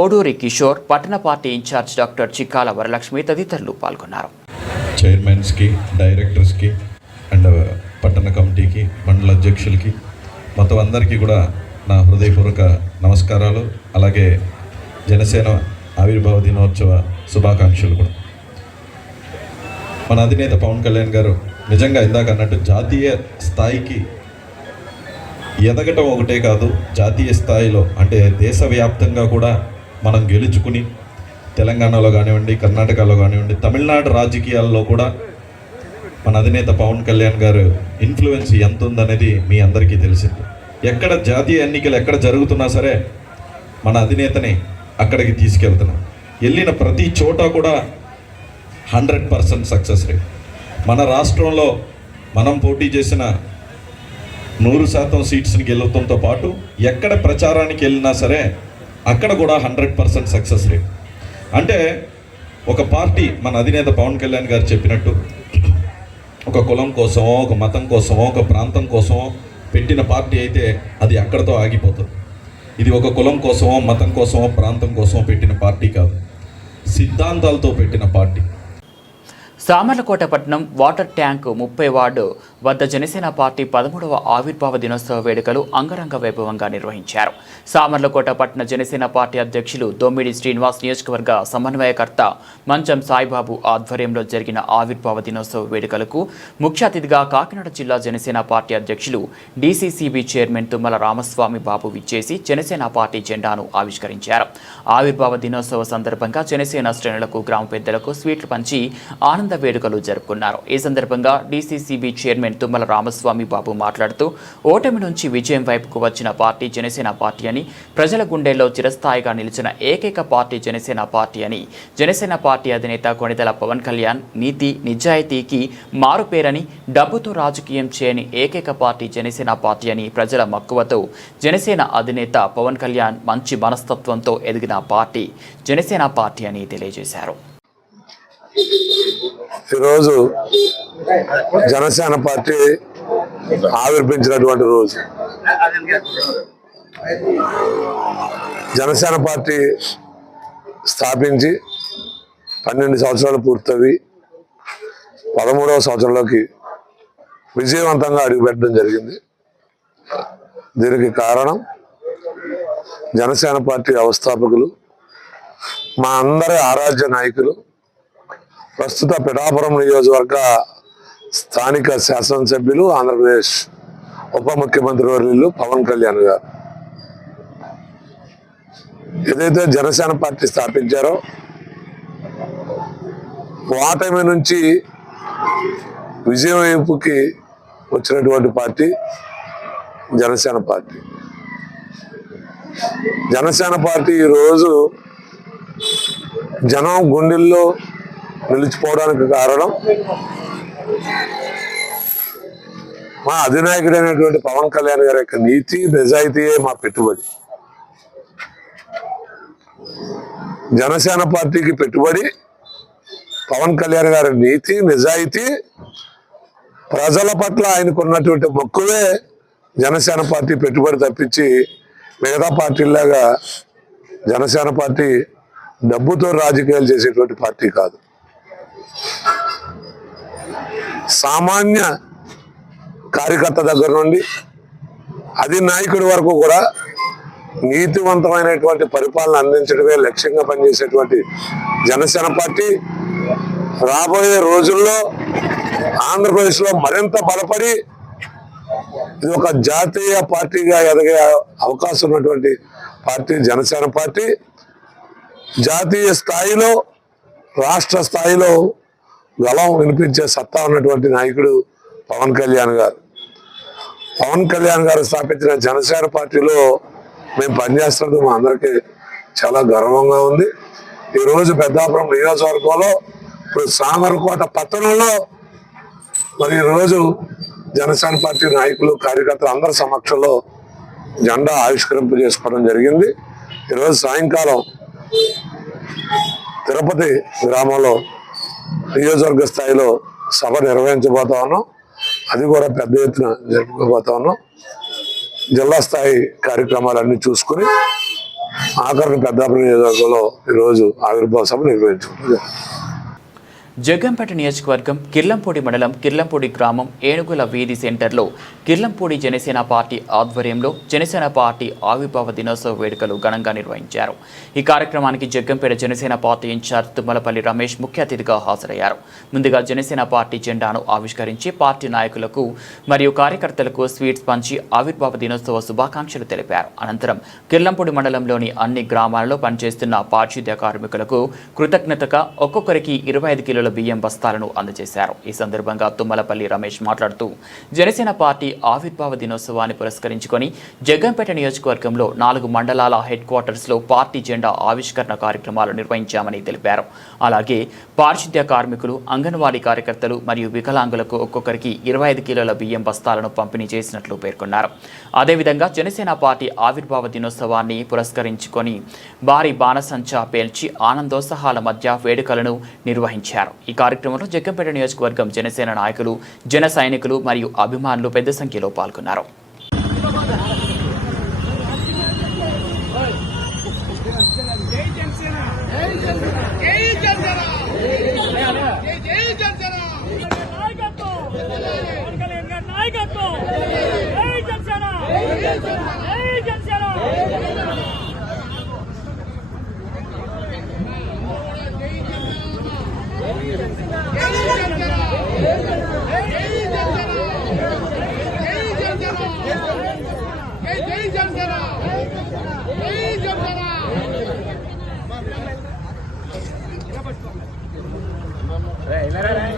ఓడూరి కిషోర్, పట్టణ party incharge doctor Chikkala Varalakshmi తదితరులు పాల్గొన్నారు. చైర్మన్స్కి, డైరెక్టర్స్కి అండ్ పట్టణ కమిటీకి, మండల అధ్యక్షులకి, మొత్తం అందరికీ కూడా నా హృదయపూర్వక నమస్కారాలు. అలాగే జనసేన ఆవిర్భావ దినోత్సవ శుభాకాంక్షలు కూడా. మన అధినేత పవన్ కళ్యాణ్ గారు నిజంగా ఇందాక అన్నట్టు జాతీయ స్థాయికి ఎదగటం ఒకటే కాదు, జాతీయ స్థాయిలో అంటే దేశవ్యాప్తంగా కూడా మనం గెలుచుకుని తెలంగాణలో కానివ్వండి, కర్ణాటకలో కానివ్వండి, తమిళనాడు రాజకీయాల్లో కూడా మన అధినేత పవన్ కళ్యాణ్ గారు ఇన్ఫ్లుయెన్స్ ఎంత ఉందనేది మీ అందరికీ తెలిసింది. ఎక్కడ జాతీయ ఎన్నికలు ఎక్కడ జరుగుతున్నా సరే మన అధినేతని అక్కడికి తీసుకెళ్తున్నాం. వెళ్ళిన ప్రతి చోట కూడా 100% సక్సెస్ రేట్. మన రాష్ట్రంలో మనం పోటీ చేసిన 100% సీట్స్ని గెలువడంతో పాటు ఎక్కడ ప్రచారానికి వెళ్ళినా సరే అక్కడ కూడా 100% సక్సెస్ రేట్. అంటే ఒక పార్టీ మన అధినేత పవన్ కళ్యాణ్ గారు చెప్పినట్టు ఒక కులం కోసమో, ఒక మతం కోసమో, ఒక ప్రాంతం కోసమో పెట్టిన పార్టీ అయితే అది అక్కడితో ఆగిపోతుంది. ఇది ఒక కులం కోసమో, మతం కోసమో, ప్రాంతం కోసమో పెట్టిన పార్టీ కాదు, సిద్ధాంతాలతో పెట్టిన పార్టీ. సామర్లకోట పట్టణం వాటర్ ట్యాంక్ 30 వార్డు వద్ద జనసేన పార్టీ 13వ ఆవిర్భావ దినోత్సవ వేడుకలు అంగరంగ వైభవంగా నిర్వహించారు. సామర్లకోట పట్టణ జనసేన పార్టీ అధ్యక్షులు దొమ్మిడి శ్రీనివాస్, నియోజకవర్గ సమన్వయకర్త మంచం సాయిబాబు ఆధ్వర్యంలో జరిగిన ఆవిర్భావ దినోత్సవ వేడుకలకు ముఖ్య అతిథిగా కాకినాడ జిల్లా జనసేన పార్టీ అధ్యక్షులు డీసీసీబీ చైర్మన్ తుమ్మల రామస్వామి బాబు విచ్చేసి జనసేన పార్టీ జెండాను ఆవిష్కరించారు. ఆవిర్భావ దినోత్సవ సందర్భంగా జనసేన శ్రేణులకు, గ్రామ పెద్దలకు స్వీట్లు పంచి ఆనంద ఆనంద వేడుకలు జరుపుకున్నారు. ఈ సందర్భంగా డీసీసీబీ చైర్మన్ తుమ్మల రామస్వామి బాబు మాట్లాడుతూ ఓటమి నుంచి విజయం వైపుకు వచ్చిన పార్టీ జనసేన పార్టీ అని, ప్రజల గుండెల్లో చిరస్థాయిగా నిలిచిన ఏకైక పార్టీ జనసేన పార్టీ అని, జనసేన పార్టీ అధినేత కొణిదెల పవన్ కళ్యాణ్ నీతి నిజాయితీకి మారుపేరని, డబ్బుతో రాజకీయం చేయని ఏకైక పార్టీ జనసేన పార్టీ అని, ప్రజల మక్కువతో జనసేన అధినేత పవన్ కళ్యాణ్ మంచి మనస్తత్వంతో ఎదిగిన పార్టీ జనసేన పార్టీ అని తెలియజేశారు. ఈరోజు జనసేన పార్టీ ఆవిర్భించినటువంటి రోజు. జనసేన పార్టీ స్థాపించి 12 సంవత్సరాలు పూర్తవి 13వ సంవత్సరంలోకి విజయవంతంగా అడుగుపెట్టడం జరిగింది. దీనికి కారణం జనసేన పార్టీ వ్యవస్థాపకులు, మా అందరి ఆరాధ్య నాయకులు, ప్రస్తుత పిఠాపురం నియోజకవర్గ స్థానిక శాసనసభ్యులు, ఆంధ్రప్రదేశ్ ఉప ముఖ్యమంత్రి వర్యులు పవన్ కళ్యాణ్ గారు. ఏదైతే జనసేన పార్టీ స్థాపించారో ఓటమి నుంచి విజయం వైపుకి వచ్చినటువంటి party Janasena party. Janasena party ఈరోజు జనం గుండెల్లో నిలిచిపోవడానికి కారణం మా అధినాయకుడైనటువంటి పవన్ కళ్యాణ్ గారి యొక్క నీతి నిజాయితీయే మా పెట్టుబడి. జనసేన పార్టీకి పెట్టుబడి పవన్ కళ్యాణ్ గారి నీతి నిజాయితీ, ప్రజల పట్ల ఆయనకున్నటువంటి మక్కువే జనసేన పార్టీ పెట్టుబడి తప్పించి మిగతా పార్టీలాగా జనసేన పార్టీ డబ్బుతో రాజకీయాలు చేసేటువంటి పార్టీ కాదు. సామాన్య కార్యకర్త దగ్గర నుండి అధినాయకుడి వరకు కూడా నీతివంతమైనటువంటి పరిపాలన అందించడమే లక్ష్యంగా పనిచేసేటువంటి జనసేన పార్టీ రాబోయే రోజుల్లో ఆంధ్రప్రదేశ్లో మరింత బలపడి ఇది ఒక జాతీయ పార్టీగా ఎదిగే అవకాశం ఉన్నటువంటి పార్టీ జనసేన పార్టీ. జాతీయ స్థాయిలో రాష్ట్ర స్థాయిలో గలం వినిపించే సత్తా ఉన్నటువంటి నాయకుడు పవన్ కళ్యాణ్ గారు. పవన్ కళ్యాణ్ గారు స్థాపించిన జనసేన పార్టీలో మేము పనిచేస్తున్నది మా అందరికీ చాలా గర్వంగా ఉంది. ఈరోజు పెద్దాపురం నియోజకవర్గంలో ఇప్పుడు సామర్లకోట పట్టణంలో మరి ఈరోజు జనసేన పార్టీ నాయకులు కార్యకర్తలు అందరి సమక్షంలో జెండా ఆవిష్కరింపు చేసుకోవడం జరిగింది. ఈరోజు సాయంకాలం తిరుపతి గ్రామంలో నియోజకవర్గ స్థాయిలో సభ నిర్వహించబోతా ఉన్నాం. అది కూడా పెద్ద ఎత్తున జరుపుకోబోతా ఉన్నాం. జిల్లా స్థాయి కార్యక్రమాలన్నీ చూసుకుని ఆఖరికి పెద్దాపురం నియోజకవర్గంలో ఈరోజు ఆవిర్భావ సభ నిర్వహించుకుంటున్నారు. జగ్గంపేట నియోజకవర్గం కిర్లంపూడి మండలం కిర్లంపూడి గ్రామం ఏనుగుల వీధి సెంటర్లో కిర్లంపూడి జనసేన పార్టీ ఆధ్వర్యంలో జనసేన పార్టీ ఆవిర్భావ దినోత్సవ వేడుకలు ఘనంగా నిర్వహించారు. ఈ కార్యక్రమానికి జగ్గంపేట జనసేన పార్టీ ఇన్ఛార్జ్ తుమ్మలపల్లి రమేష్ ముఖ్య అతిథిగా హాజరయ్యారు. ముందుగా జనసేన పార్టీ జెండాను ఆవిష్కరించి పార్టీ నాయకులకు మరియు కార్యకర్తలకు స్వీట్స్ పంచి ఆవిర్భావ దినోత్సవ శుభాకాంక్షలు తెలిపారు. అనంతరం కిర్లంపూడి మండలంలోని అన్ని గ్రామాలలో పనిచేస్తున్న పారిశుద్ధ్య కార్మికులకు కృతజ్ఞతగా ఒక్కొక్కరికి 25 కిలోల బియ్యం బస్తాలను అందజేశారు. ఈ సందర్భంగా తుమ్మలపల్లి రమేష్ మాట్లాడుతూ జనసేన పార్టీ ఆవిర్భావ దినోత్సవాన్ని పురస్కరించుకొని జగ్గంపేట నియోజకవర్గంలో 4 మండలాల హెడ్ క్వార్టర్స్లో పార్టీ జెండా ఆవిష్కరణ కార్యక్రమాలు నిర్వహించామని తెలిపారు. అలాగే పారిశుద్ధ్య కార్మికులు, అంగన్వాడీ కార్యకర్తలు మరియు వికలాంగులకు ఒక్కొక్కరికి 25 కిలోల బియ్యం బస్తాలను పంపిణీ చేసినట్లు పేర్కొన్నారు. అదేవిధంగా జనసేన పార్టీ ఆవిర్భావ దినోత్సవాన్ని పురస్కరించుకొని భారీ బాణసంచా పేల్చి ఆనందోత్సాహాల మధ్య వేడుకలను నిర్వహించారు. ఈ కార్యక్రమంలో జగ్గంపేట నియోజకవర్గం జనసేన నాయకులు, జన సైనికులు మరియు అభిమానులు పెద్ద సంఖ్యలో పాల్గొన్నారు. Hey,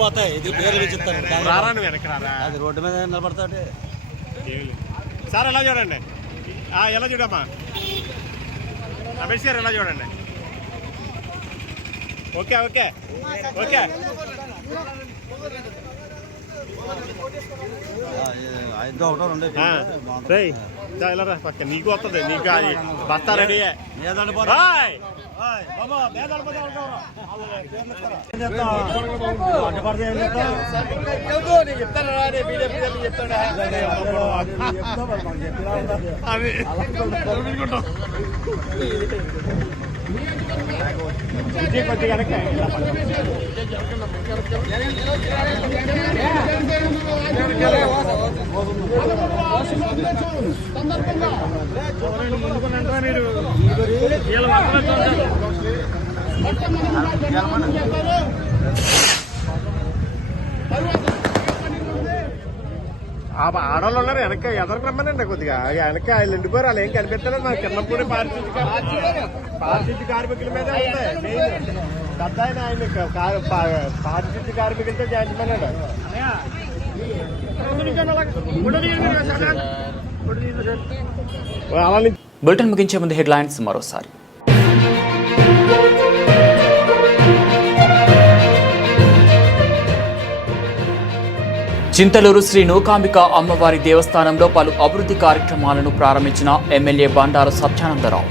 పోతాయి ఇది పేర్లు చెప్తాను అది రోడ్డు మీద నిలబడతాడు సార్ ఎలా చూడండి ఎలా చూడమ్మా రమేష్ గారు ఎలా చూడండి ఓకే ఓకే ఓకే పక్క నీకు వస్తుంది నీకు బస్తా రెడీ ఆడవాళ్ళు ఉన్నారు వెనక ఎదరికి రమ్మనండి కొద్దిగా వెనక వాళ్ళు ఎండిపోయారు వాళ్ళు ఏం కనిపెట్టలేదు నాకు చిన్నప్పుడు పారిశుద్ధ్య కార్మికుల మీద ఉంది పెద్ద ఆయన పారిశుద్ధ్య కార్మికులతో జాయింట్ అన్నాడు బులెటిన్ ముగించే ముందు హెడ్లైన్స్ మరోసారి. చింతలూరు శ్రీ నూకాంబిక అమ్మవారి దేవస్థానంలో పలు అభివృద్ధి కార్యక్రమాలను ప్రారంభించిన ఎమ్మెల్యే బండారు సత్యానందరావు.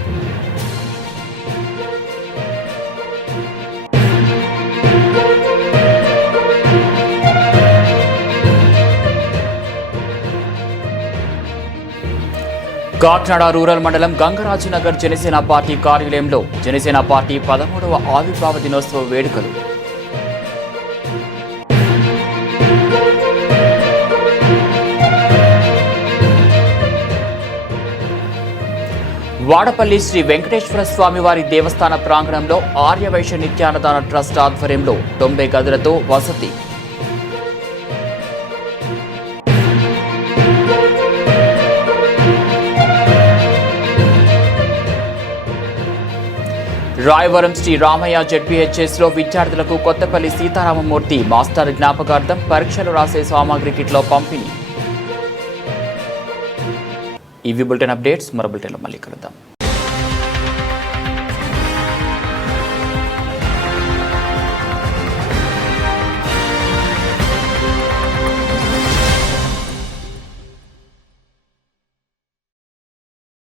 కాకినాడ రూరల్ మండలం గంగరాజనగర్ జనసేన పార్టీ కార్యాలయంలో జనసేన పార్టీ 13వ ఆవిర్భావ దినోత్సవ వేడుకలు. వాడపల్లి శ్రీ వెంకటేశ్వర స్వామివారి దేవస్థాన ప్రాంగణంలో ఆర్యవైశ్య నిత్యాన్నదాన ట్రస్ట్ ఆధ్వర్యంలో 90 గదులతో వసతి. రాయవరం శ్రీ రామయ్య జెడ్పీహెచ్ఎస్లో విద్యార్థులకు కొత్తపల్లి సీతారామమూర్తి మాస్టర్ జ్ఞాపకార్థం పరీక్షలు రాసే సామాగ్రి కిట్లో పంపిణీ. ఇవి బులెటిన్ అప్డేట్స్. మరో బులెటిన్లో మళ్ళీ కలుద్దాం.